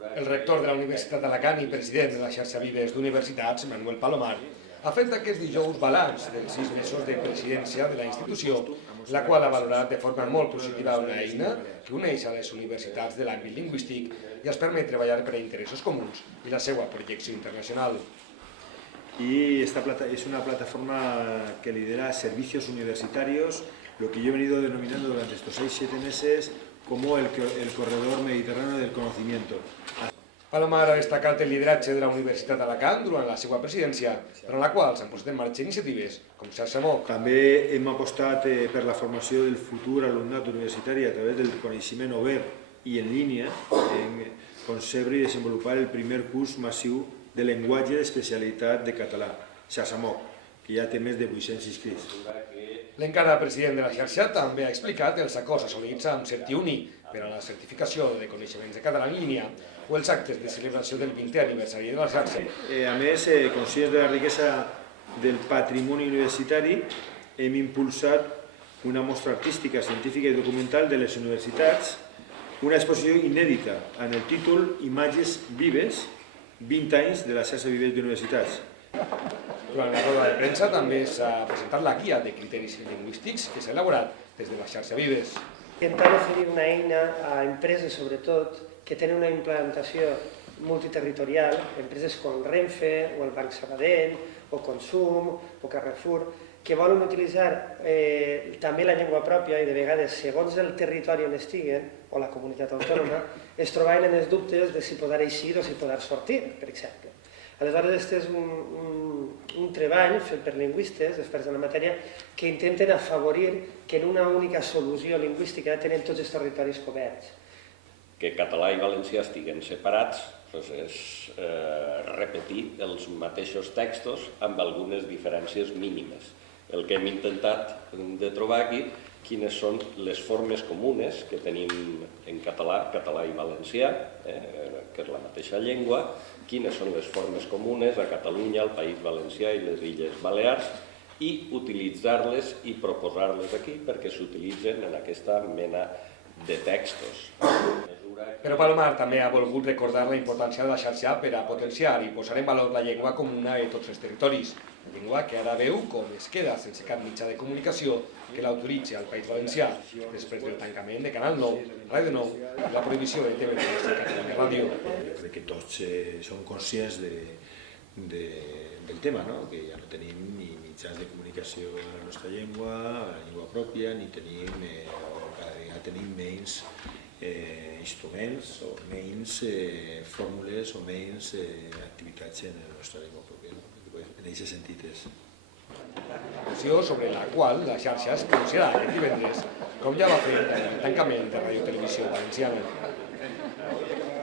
El rector de la Universitat d'Alacant i president de la xarxa Vives d'Universitats, Manuel Palomar, ha fet aquest dijous balanç dels 6 mesos de presidència de la institució, la qual ha valorat de forma molt positiva una eina que uneix a les universitats de l'àmbit lingüístic i els permet treballar per a interessos comuns i la seva projecció internacional. Y esta es una plataforma que lidera servicios universitarios, lo que yo he venido denominando durante estos 6-7 meses como el corredor mediterráneo del conocimiento. Palomar ha destacat el lideratge de la Universitat d'Alacant durant la seva presidència, per a la qual s'han posat en marxa iniciatives com Xarxa MOOC. També hem apostat per la formació del futur alumnat universitari a través del coneixement obert i en línia, en concebre i desenvolupar el primer curs massiu de llenguatge d'especialitat de català, Xarxa MOOC, que ja té més de 800 inscrits. L'encara president de la xarxa també ha explicat els acords assolits amb CertiUni per a la certificació de coneixements de català en línia o els actes de celebració del 20è aniversari de la xarxa. A més, conscients de la riquesa del patrimoni universitari, hem impulsat una mostra artística, científica i documental de les universitats, una exposició inèdita en el títol Imatges vives, 20 anys de la xarxa Vives d'Universitats. Durant la roda de premsa també s'ha presentat la guia de criteris lingüístics que s'ha elaborat des de la xarxa Vives. Intentant oferir una eina a empreses, sobretot, que tenen una implantació multiterritorial, empreses com Renfe, o el Banc Sabadell, o Consum, o Carrefour, que volen utilitzar també la llengua pròpia i de vegades, segons el territori on estiguen, o la comunitat autònoma, es trobaven en els dubtes de si poder eixir o si poder sortir, per exemple. Aleshores, aquest és un treball fet per lingüistes, experts en la matèria, que intenten afavorir que en una única solució lingüística tenen tots els territoris coberts. Que català i valencià estiguen separats és repetir els mateixos textos amb algunes diferències mínimes. El que hem intentat de trobar aquí, quines són les formes comunes que tenim en català i valencià, que és la mateixa llengua, quines són les formes comunes a Catalunya, al País Valencià i les Illes Balears, i utilitzar-les i proposar-les aquí perquè s'utilitzen en aquesta mena de textos. Però Palomar també ha volgut recordar la importància de la xarxa per a potenciar i posar en valor la llengua comuna de tots els territoris. La llengua que ara veu com es queda sense cap mitjà de comunicació que l'autoritzi al País Valencià després del tancament de Canal 9, Ràdio 9 i la prohibició de TV3 i Catalunya Ràdio. Jo crec que tots som conscients del tema, que ja no tenim ni mitjans de comunicació en la nostra llengua, la llengua pròpia, ni tenim, cada vegada tenim menys instruments o menys fórmules o menys activitats en la nostra llengua pròpia. En aquest sentit és. Sobre la qual la xarxa es pronunciarà el divendres, com ja va fer el tancament de Ràdio Televisió Valenciana.